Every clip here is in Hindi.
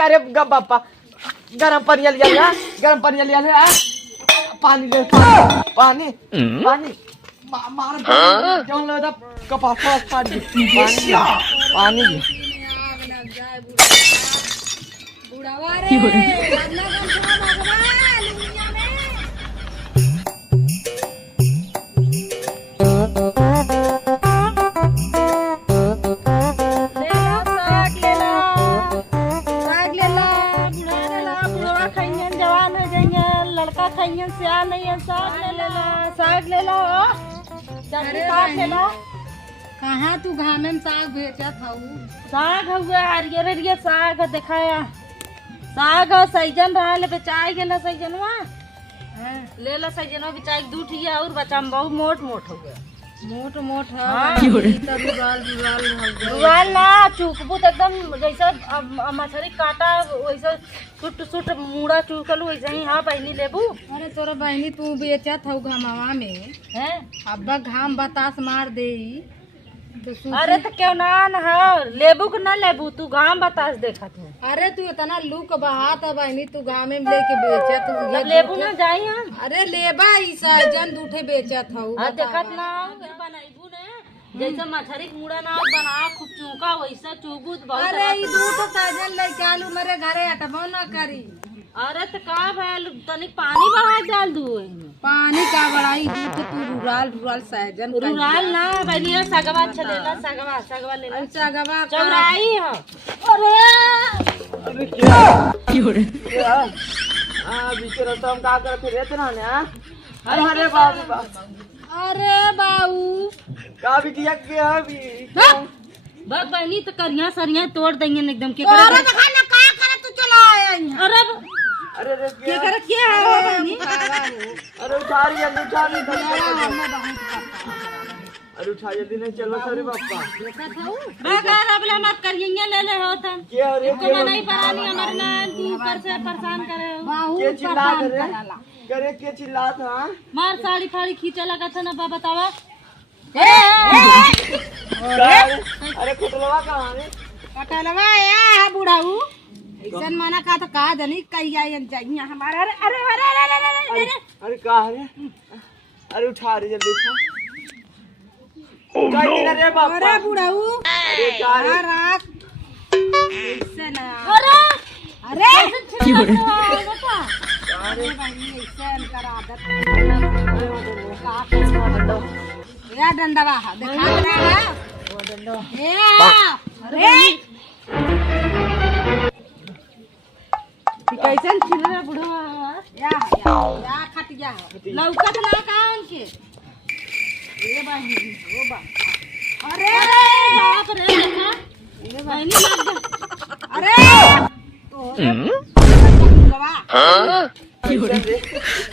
अरे बापा गरम पानी लिया गरम पानी लिया पानी ले पानी पानी मार क्यों लगा कपास पानी पानी बुढ़ावा रे भगवान सियान नहीं है साग ले लो कहाँ तू घामे में साग बेचत हूँ साग हुआ हरियर हरियर साग दिखाया साग सैजन रहा ले बेचाई गेला सैजनवा ले लो सैजनवा बेचाई दूठिया और बच्चा बहुत मोट मोट हो गया मोट मोट है रुवाल ना चूकबू तो एकदम जैसा मछली काटा वैसा सुट सुट मुड़ा चूकलू वैसे ही। हाँ बहनी लेबू अरे तोरा बहनी तू बेचत हऊ घमावा में है अब्बा घाम बतास मार दे तो अरे तो क्यों ना लेबू के ना लेबू तू घाम बतास देखत है। अरे तू इतना लूक बहात है बहनी तू घामे में लेके बेचत तू लेबू ना जाई हम अरे लेबा ऐसा जन दूठे बेचत हऊ देखत ना बनाईबू ने जैसे मछली मुड़ा ना बना खूब चूका वैसा चूबू बहुत अरे ई दूठ साजन लेके आलू मेरे घरे हटबो ना करी अरे तो का भैल तनिक पानी बढ़ा डाल दू पानी का बढ़ाई दूध तू रुराल सहजन रुराल ना बनिया सगवा चलेला सगवा लेला सगवा चौराई है। अरे क्या हां बीच रास्ता हम का कर फिर इतना ने अरे अरे बाबू अरे बाऊ का बिटिया क्या भी बस बहनी तो करिया सरिया तोड़ देंगे एकदम के अरे देखा ना का करे तू चला आया अरे अरे क्या करे क्या है बहनी अरे उठा रही अरे उठा जल्दी नहीं चलो सरे पापा बेकार अब मत करिए ले ले हो तुम क्या अरे को नहीं परानी हमारे ना तू ऊपर से परेशान करे हो के चिल्ला करे के चिल्लात हां मार साड़ी फाड़ी खींचा लगा था ना बतावा अरे कुटलवा कहां है कटलवा या बुढ़ाऊ ऐसन माना का तो का जनी कही आई चाहिए हमारा अरे अरे अरे अरे अरे का है अरे उठा रे जल्दी उठा काई रे बापा अरे बुढ़ाऊ अरे का राख ऐसे ना अरे अरे अरे भाई ऐसे कर आदत का या डंडवा दिखा रहा है वो डंडो अरे कैसन छिल रहा बुढ़वा या खट गया लौकत ना कान के ये बाही ओ बा अरे बाप रे ये बहनी मत अरे हां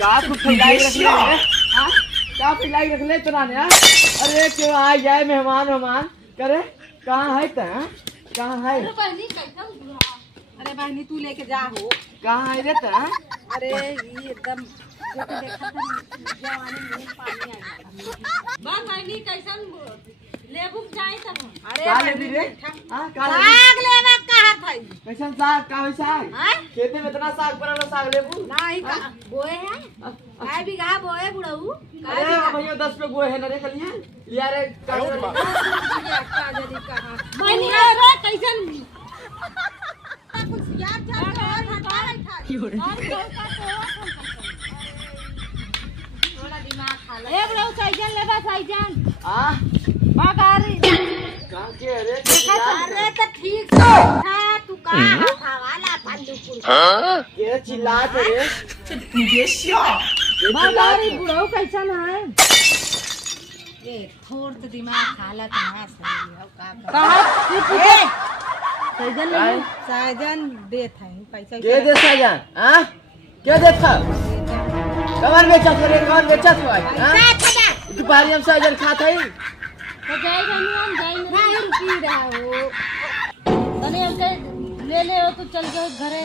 का तू फैलाई रख ले हां का फैलाई रख ले चला ने अरे क्यों आ जाए मेहमान करे कहां है त कहां है अरे बहनी कैसन अरे बहनी तू लेके जा हो कहां है रे त अरे ये एकदम जो तू देखा था जवानी में पानी आ गया बा बहनी कैसन लेबू जाए तब अरे का लेबी रे हां का साग लेवा कहा थाई कैसन साग का है साग खेते में इतना साग परल साग लेबू नहीं का बोए है काय बिघा बोए बुढ़ऊ अरे भैया 10 पे गोए है ना रे कलिया लिया रे का जदी कहा बहनी रे कैसन कुछ यार जा थोड़ा दिमाग खा ले ए बुढ़ऊ साइजन लेबा साइजन हां बागारी का के रे अरे तो ठीक से था तू का हवाला पंडुपुर हां के चिल्लात रे ये श्या बागारी बुढ़ऊ कैसन है ये थोड़ तो दिमाग खाला तो ना सही कहा सैजन नहीं सैजन देत है पैसा के दे सजन हां के देता कौन बेचत रे कौन बेचत है हां दुपहरी हम सजन खात है तो जाई हम जाई नहीं पी रहा हो तने हमके ले ले हो तो चल गए घरे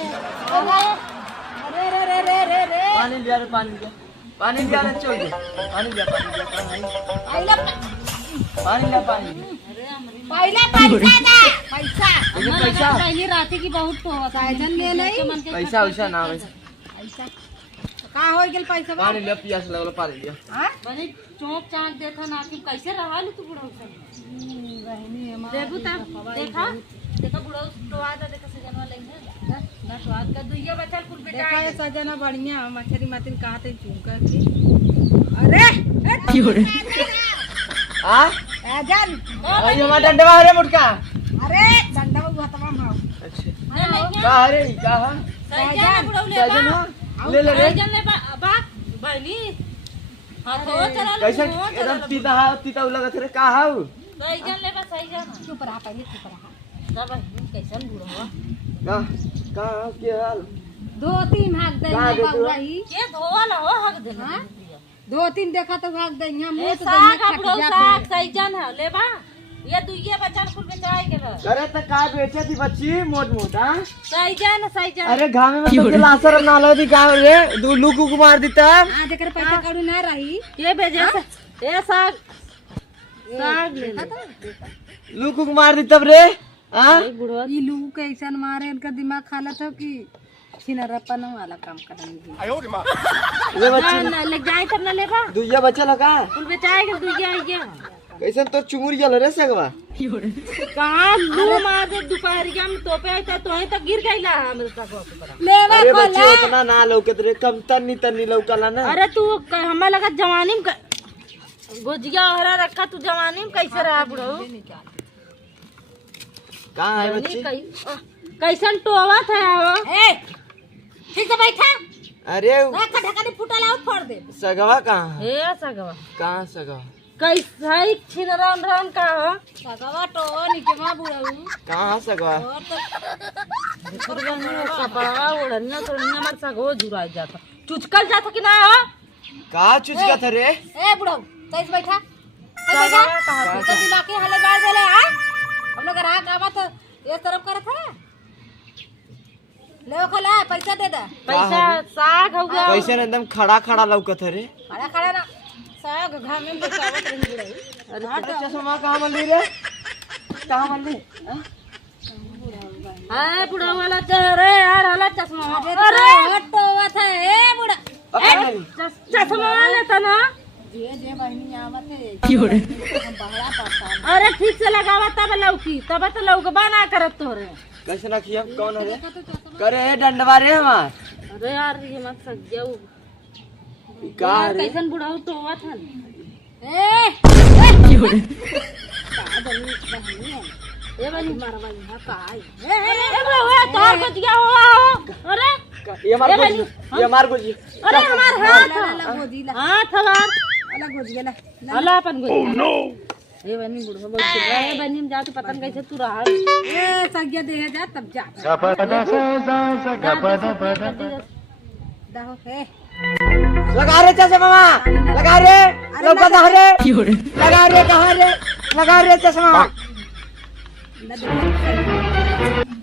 अरे रे रे रे रे रे पानी लिया रे पानी लिया रे चल पानी लिया आइला पानी लिया अरे हमरी पहले पैसा दे पैसा ये पैसा पहले राती की बहुत तो साइजन ले नहीं पैसा वैसा ना भाई पैसा का हो गेल पैसा पानी ले पियास लगल पानी लिया हां बने चौक चाक देखा ना कि कैसे रहा तू बुढ़ऊ से रहनी है देबू तब देखा देखा बुढ़ऊ तो आदा देखा सजनवा लेंगे ना स्वाद का दुइया बचल कुल बेटा देखा ये सजना बढ़िया मछरी मातिन कहते चूका के अरे क्यों रे हां आजन अरे हमारा डंडवा रे मुटका अरे डंडवा हुआ तमाम हां अच्छा का रे का हां सजन बुढ़ऊ ले ले ले रे सजन ले बा बहनी हां तो चला कैसे एकदम तीता लगत रे का हाउ सजन ले बा सजन चुप रहा पहले चुप रहा सब कैसन बुढ़ऊ का के हाल दो तीन भाग दे बाबूराही के धोवल हो हक दे हां दो तीन देखा तो भाग दे यहां मुंह तो साग सैजन है लेबा ये दुइये बच्चा कुल बेचाए के अरे त का बेचे थी बच्ची मोट मोट हां सैजन अरे गांव में तो लासर ना लो दी गांव रे दू लुक को मार देता हां जेकर पैसा काढू ना रही ये बेजे ए साग ले लुक को मार देता रे हां ई लू कैसन मारे इनका दिमाग खाला था कि छिनरपन वाला काम करेंगे आयो रे मां ले बच्ची ना लग जाए तब ना लेबा दुइया बच्चा लगा कुल बेचाए के दुइया आइया कैसन तो चुमुर गल रे सगवा कहां लू मार दे दोपहरिया में तोपे आइता तो ही तक गिर गइला हम तक लेवा अरे बच्चे उतना ना लौकत रे कम तन्नी लौकला ना अरे तू हमें लगा जवानी में गोजिया हरा रखा तू जवानी में कैसे रहा बुढ़ऊ कहां है बच्ची कैसन टोवा था हो ए ठीक से बैठा अरे ढका ढका ने फुटा लाओ फोड़ दे सगवा कहां है ए सगवा कहां सगवा कैसा ही छिनरान रान का हो सगवा तो नीचे मा बुढ़ऊ कहां सगवा कपड़ा ओढ़निया तो मत सगो जुरा जाता चुचकल जाता कि ना हो का चुचका था रे ए बुढ़ऊ कैसे बैठा कहां तो दिला के हले गाड़ देले हां हम लोग राह का बात ये तरफ करत है ले खला पैसा दे दे पैसा साग हो गया कैसे एकदम खड़ा लौकत है रे खड़ा ना साग घर में बेचावत रही बुढ़ऊ अरे चश्मा कहां मन ली रे कहां मन ली हां बुढ़ा वाला चेहरे यार हला चश्मा अरे हटवा था ए बुढ़ा चश्मा वाला था ना जे बहनी आवत है क्यों रे बहरा पड़ता अरे ठीक से लगावा तब लौकी तब तो लौकबा ना करत तोरे कैसे रखिए कौन है रे करे डंडवा रे हमार अरे यार ये मत सक जाओ का रे कैसन बुढ़ाऊ तो हुआ था ए क्यों रे का बनी ए बनी मारवाई हां का ए बुढ़ा तोर को दिया हो अरे ये मार गोजी अरे हमार हाथ हाथ हमार अलग गोजी ला अला अपन गोजी ओह नो ए बनी बुढ़वा बहुत चिल्ला है बनी में जाके पता कैसे तू रहा ए सगिया दे जा तब जा दाहो हे लगा रे चश्मा मामा लगा रे लौकत रे क्यों रे लगा रे कहां रे लगा रे चश्मा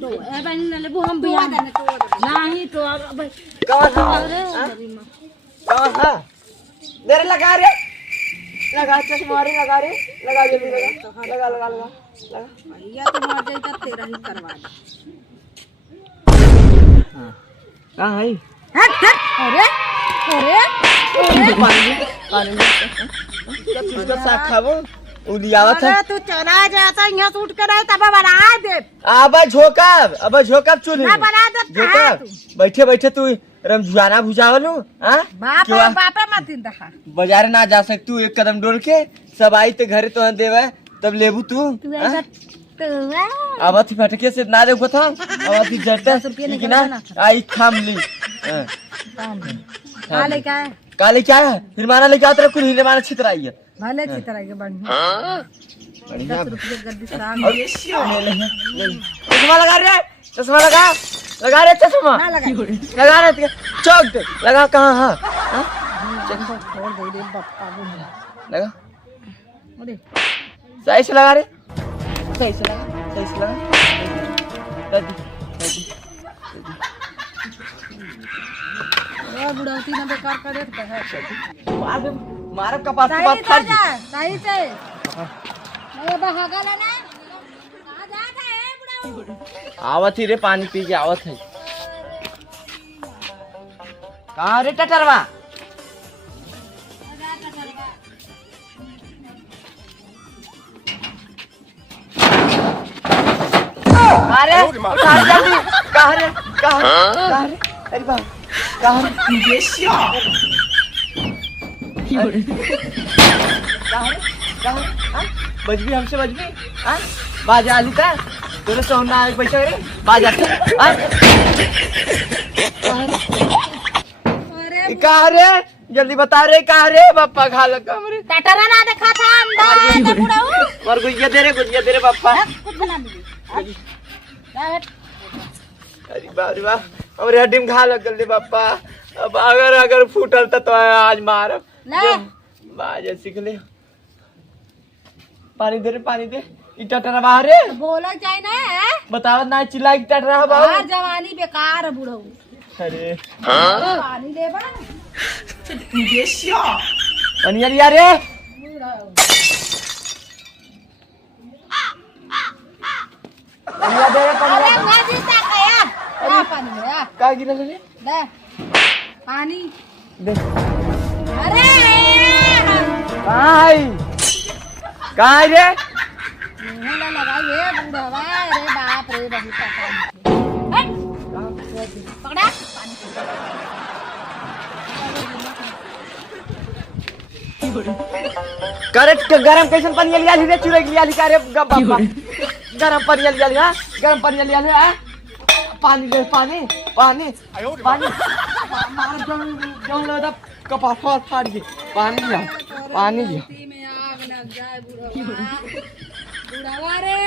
तो ए बनी न लेबू हम बिया नहीं तो अब कहां है दे रे लगा रे लगा चश्मा रे लगा जल्दी लगा या तो मार जाई तब तेरा ही करवा दे हां कहां है हट अरे पानी तुझका साग खाबो उलियावत है तू चला जाता यहां से उठ कर आए तब बना दे अब झोकब चुन ना बना दे झोकब बैठे तू रमजुआना भुजावलू हां बापे मत दहा बाजार ना जा सक तू एक कदम डोल के सब आई ते घरे तो देवे तब लेबू तू अब थी फटके से ना देखो था अब थी जटा कि ना आई खाम ली काले क्या है फिर माना लेके आता कुल हिले माना छितराई है भले छितराई के बढ़िया 10 रुपए गद्दी सराम चश्मा लगा रे चश्मा लगा रे चौक दे लगा कहां हां चश्मा छोड़ दे रे बापा लगा अरे सही से लगा रे सही से लगा बुढ़ौती ना बेकार करे तो है मार कपास बात कर सही से ये बहागा लेना आवत ही रे पानी पी के आवत है। कहाँ रे टटरवा? अरे उठा जल्दी। कहाँ रे? कहाँ रे? अरे बाप कहाँ रे? बजबी हमसे बजबी बाजा आली था तेरे सोना पैसा रे बाजा कहाँ रे? जल्दी बता रे कहाँ रे? पापा खा लगा मेरे टटरा ना देखा था अंदर बुढ़ाऊ और गुजिया दे रे पापा। कुछ बना दी अरे बाप रे बाप हमारे हड्डी में खा लग गई पापा। अब अगर फूटल तो आज मार बाजा सीख ले। पानी दे इटा टरा बाहर रे बोला चाहिए ना बताओ ना चिल्ला इटा टरा बाहर जवानी बेकार है बुढ़ाऊ। अरे पानी दे बड़ा पानी लिया रे का गिरा रे दे पानी दे अरे कहाँ रे मुंह लगाइए बुढ़वा रे बाप रे बहुत पकड़ा करेक्ट गरम कैसन पानी लिया रे चूरे लिया का रे बाबा गरम पानी लिया गरम पानी लिया पानी दे पानी मार जौन लगा कपार फाड़ गई पानी लिया में आग लग जाए बुढ़वा रे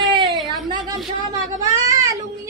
अपना गमछा मांगवा लुंगी